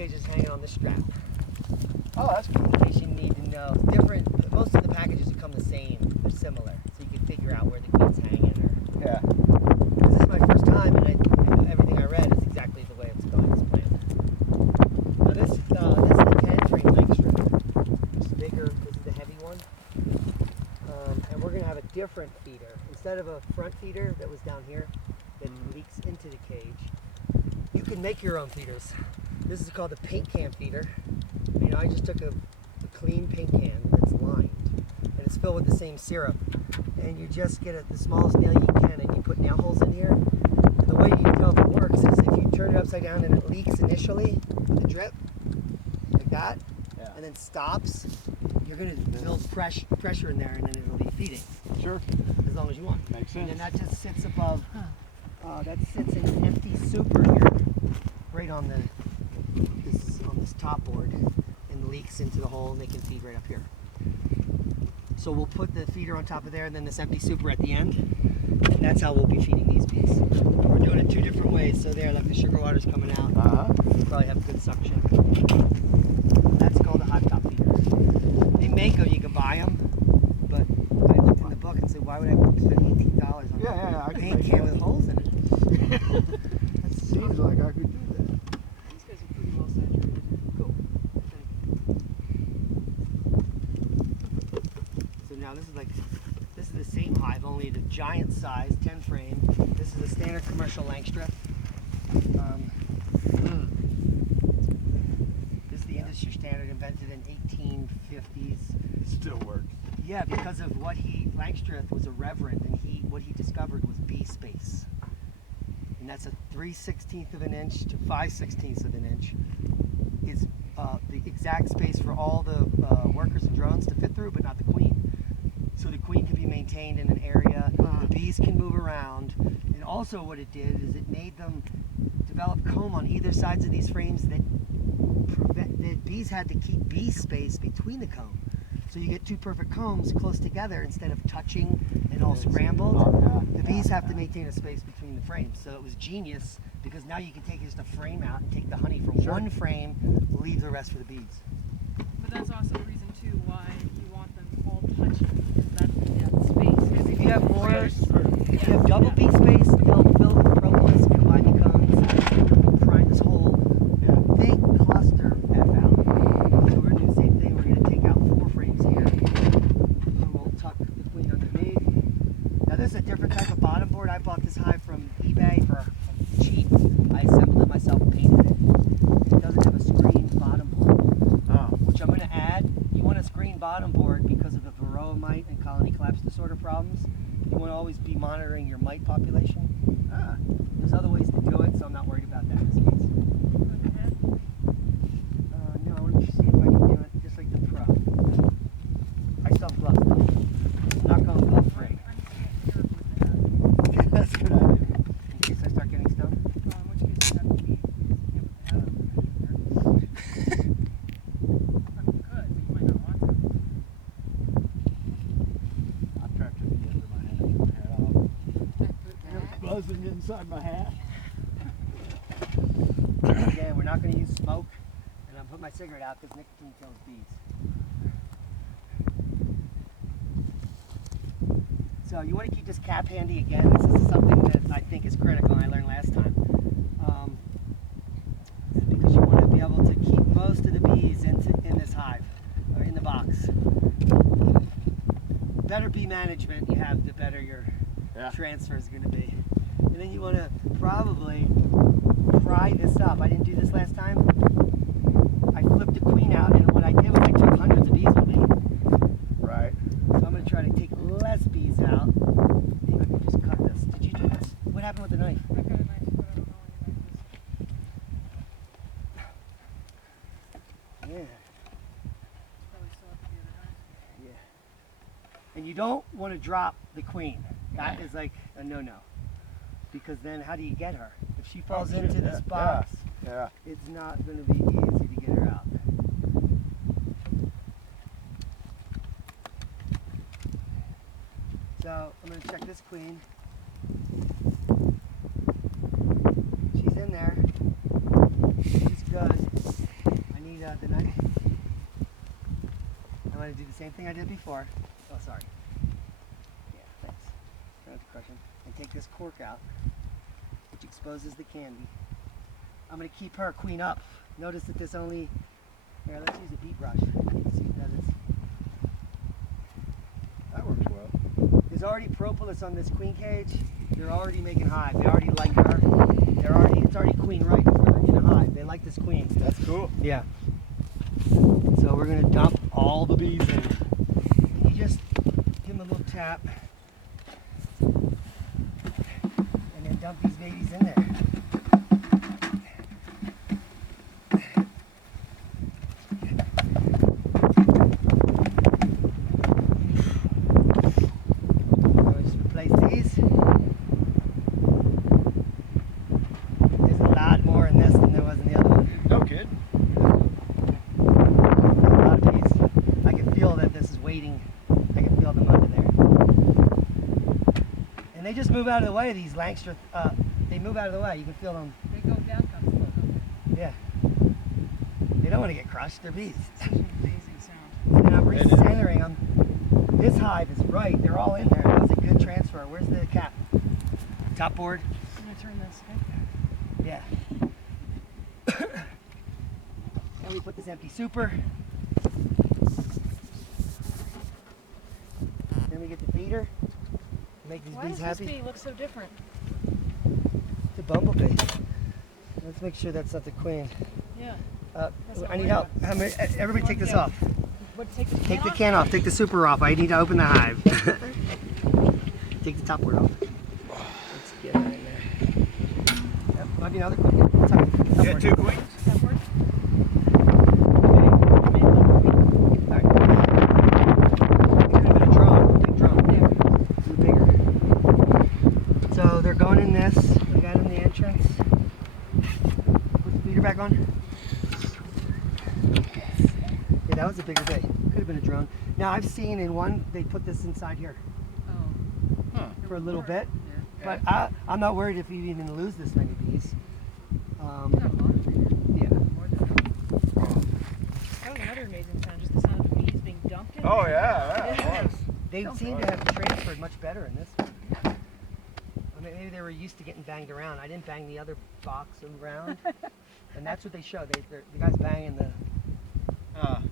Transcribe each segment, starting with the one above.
cages hanging on this strap. Oh, that's cool. In case you need to know. It's different. Most of the packages that come the same. They're similar, so you can figure out where the queen's hanging. Or Yeah. because this is my first time, and everything I read is exactly the way it's going. It's planned. Now this is the 10-frame Langstroth. It's bigger. This is the heavy one. And we're going to have a different feeder. Instead of a front feeder that was down here that leaks into the cage, you can make your own feeders. This is called a paint can feeder. You know, I just took a clean paint can that's lined, and it's filled with the same syrup. And you just get the smallest nail you can, and you put nail holes in here. And the way you know if it works is if you turn it upside down and it leaks initially with a drip, like that, and then stops, you're going to build pressure in there, and then it'll be feeding. Sure. As long as you want. Makes sense. And then that just sits above, that sits in an empty super here, right on this top board, and leaks into the hole, and they can feed right up here. So we'll put the feeder on top of there, and then this empty super at the end, and that's how we'll be feeding these bees. We're doing it two different ways. So there, like the sugar water's coming out. We'll probably have good suction. That's called a hive top feeder. They make them, you can buy them, but I looked in the book and said, why would I spend $18 on a paint can with holes in it? That seems like I could do that. These guys are pretty well saturated. Cool. So now this is the same hive, only the giant size, 10 frame. This is a standard commercial Langstroth. This is the industry standard, invented in 1850s. It still works. Yeah, because of Langstroth was a reverend, and what he discovered was bee space. And that's a 3/16 of an inch to 5/16 of an inch is the exact space for all the workers and drones to fit through, but not the queen. So the queen can be maintained in an area, the bees can move around, and also what it did is it made them develop comb on either sides of these frames that bees had to keep bee space between the comb. So you get two perfect combs close together instead of touching and all scrambled. The bees have to maintain a space between the frames. So it was genius because now you can take just a frame out and take the honey from one frame, leave the rest for the bees. But that's also a reason too why you want them all touching, because that's space. Because if you have more, if you have double bee space, they'll fill it with propolis, combine the combs, prime this whole big cluster F out. So we're going to do the same thing. We're going to take out 4 frames here, and we'll tuck the queen underneath. Now this is a different type of bottom board. I bought this hive from eBay for cheap. I assembled it myself and painted it. It doesn't have a screen bottom board, which I'm going to add. You want a screen bottom board because of the varroa mite and colony collapse disorder problems. You want to always be monitoring your mite population. There's other ways to do it, so I'm not worried about that in this case. No, I want to see if I can do it just like the pro. I still have gloves though. Not going glove free. That's a good idea. In case I start getting stung. In which case you have to be I'm trying to get into my hat. It's buzzing inside my hat. Again, we're not going to use smoke, and I'm putting my cigarette out because nicotine kills bees. So you want to keep this cap handy again. This is something that I think is critical, and I learned last time. Because you want to be able to keep most of the bees in this hive, or in the box. Better bee management you have, the better your transfer is going to be. And then you want to probably pry this up. I didn't do this last time. I flipped the queen out, and what I did was I took hundreds of bees with me. Right. So I'm going to try to take less bees out. Maybe I can just cut this. Did you do this? What happened with the knife? I got a knife, but I don't know where your knife is. Yeah. Probably still have to be the knife. Yeah. And you don't want to drop the queen. That is like a no-no. Because then how do you get her? If she falls into this box, it's not going to be easy to get her out. So I'm going to check this queen. She's in there. She's good. going to do the same thing I did before. Oh, sorry. Yeah, thanks. Don't have to crush them. And take this cork out, which exposes the candy. I'm going to keep her queen up. Notice that this only... Here, let's use a bead brush. You can see that it's... That works well. There's already propolis on this queen cage. They're already making hive. They already like her. It's already queen right before they're in a hive. They like this queen. That's cool. Yeah. So we're gonna dump all the bees in. And you just give them a little tap. And then dump these babies in there. They just move out of the way, these Langstroth, they move out of the way. You can feel them. They go down kind of slow, don't Yeah. They don't want to get crushed. They're bees. they? Such an amazing sound. And then I'm recentering them. This hive is right. They're all in there. That was a good transfer. Where's the cap? Top board? I'm going to turn this, okay? Yeah. And we put this empty super. Then we get the feeder. Make these Why bees does happy. this bee look so different? It's a bumblebee. Let's make sure that's not the queen. Yeah. I need help. Everybody take this off. What, take the can Take the off? can off. Take the super off. I need to open the hive. Take the top board off. Let's get her in there. Yep, might be another queen. Sorry. Top Yeah, board. 2 queens. That work? Alright. It could have been a drone. Big drone. Bigger. So they're going in this. We got in the entrance. Put the feeder back on. Yeah, that was a bigger bay. Could have been a drone. Now I've seen in one they put this inside here Oh. for a little bit, Yeah. but I'm not worried if you even lose this many bees. Not a lot of it. Yeah. More than that. That was another amazing sound, just the sound of bees being dumped in. Oh there. yeah, it was. They Sounds seem good. to have transferred much better in this one. I mean, maybe they were used to getting banged around. I didn't bang the other box around, and that's what they show. The guy's banging the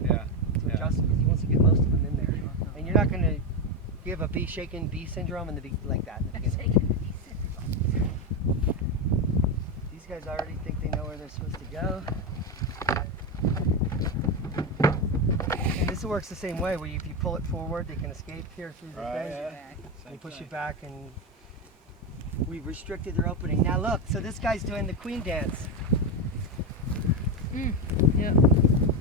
Yeah. to adjust them because he wants to get most of them in there. And you're not going to give a bee shaken bee syndrome in the like that. In the beginning. These guys already think they know where they're supposed to go. And this works the same way, where if you pull it forward, they can escape here through the Right, thing. yeah. They push it back, and we've restricted their opening. Now look, so this guy's doing the queen dance. Yep.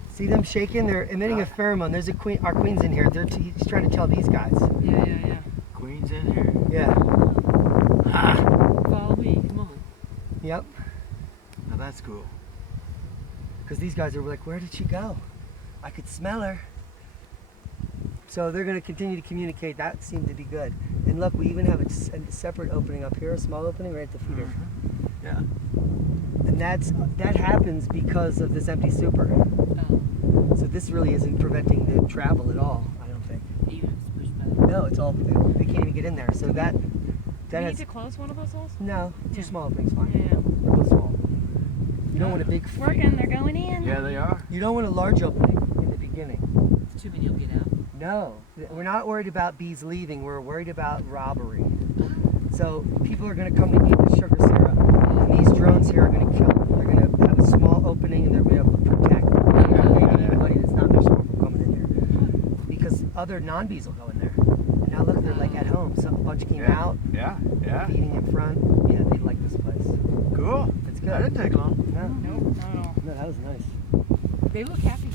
See them shaking? They're emitting a pheromone. There's a queen. Our queen's in here. He's trying to tell these guys. Yeah. Queen's in here. Yeah. Follow me, come on. Yep. Now that's cool. Because these guys are like, where did she go? I could smell her. So they're going to continue to communicate. That seemed to be good. And look, we even have a separate opening up here, a small opening right at the feeder. Yeah. And that happens because of this empty super. Oh. So this really isn't preventing the travel at all, I don't think. Even if it's pushed back. No, it's all, they can't even get in there. So that Do we has, need to close one of those holes? no, two Yeah. small openings fine. Yeah. They're both small. You don't want a big, Working, they're going in. Yeah, they are. you don't want a large opening in the beginning. Too many will get out. No, we're not worried about bees leaving. We're worried about robbery. So people are going to come to eat the sugar syrup, and these drones here are going to kill them. They're going to have a small opening, and they're going to be able to protect anybody that's not their swarm from coming in there. Because other non-bees will go in there. And now look, they're like at home. Some bunch came out, Yeah. eating in front. Yeah, they like this place. Cool. It's good. That didn't take long. No, Nope, not at all. no, that was nice. They look happy.